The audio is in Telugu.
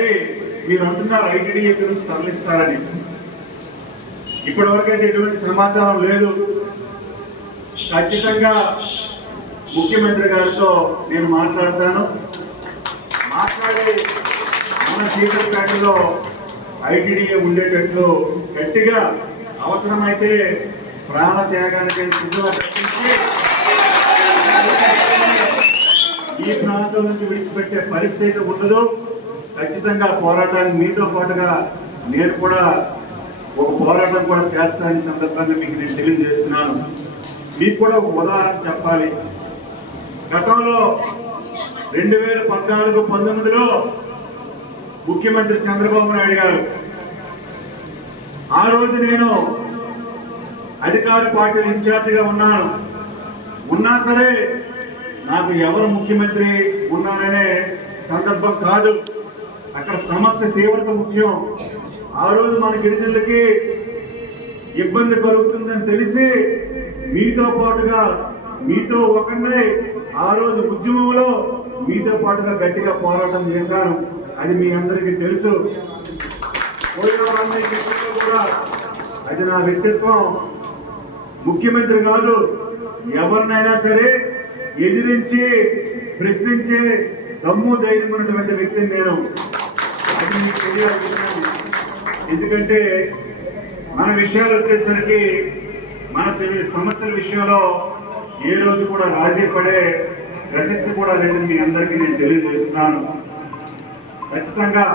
మీరు అంటున్నారు ఐటీడీఏ గురించి తరలిస్తారని. ఇప్పటి వరకైతే ఎటువంటి సమాచారం లేదు. ఖచ్చితంగా ముఖ్యమంత్రి గారితో నేను మాట్లాడతాను. మాట్లాడి మన సీతంపేటలో ఐటీడీఏ ఉండేటట్లు గట్టిగా అవసరమైతే ప్రాణ త్యాగానికి సిద్ధంగా తప్పించి ఈ ప్రాంతం నుంచి విడిచిపెట్టే పరిస్థితి ఉండదు. ఖచ్చితంగా పోరాటాన్ని మీతో పాటుగా నేను కూడా ఒక పోరాటం కూడా చేస్తానని సందర్భంగా మీకు నేను తెలియజేస్తున్నాను. మీకు కూడా ఒక ఉదాహరణ చెప్పాలి. గతంలో 2014-19లో ముఖ్యమంత్రి చంద్రబాబు నాయుడు గారు, ఆ రోజు నేను అధికార పార్టీ ఇన్ఛార్జిగా ఉన్నా సరే నాకు ఎవరు ముఖ్యమంత్రి ఉన్నారనే సందర్భం కాదు, అక్కడ సమస్య తీవ్రత ముఖ్యం. ఆ రోజు మన గిరిజనులకి ఇబ్బంది కలుగుతుందని తెలిసి మీతో పాటుగా మీతో ఒకనే ఆ రోజు ఉద్యమంలో మీతో పాటుగా గట్టిగా పోరాటం చేశాను. అది మీ అందరికీ తెలుసు. కూడా అది నా వ్యక్తిత్వం. ముఖ్యమంత్రి కాదు, ఎవరినైనా సరే ఎదిరించి ప్రశ్నించే దమ్ము ధైర్యం ఉన్నటువంటి వ్యక్తిని నేను. అది మీకు తెలియాలనుకున్నాను. ఎందుకంటే మన విషయాలు వచ్చేసరికి మన సమస్యల విషయంలో ఏ రోజు కూడా రాజీ పడే ప్రసక్తి కూడా లేదని మీ అందరికీ నేను తెలియజేస్తున్నాను. ఖచ్చితంగా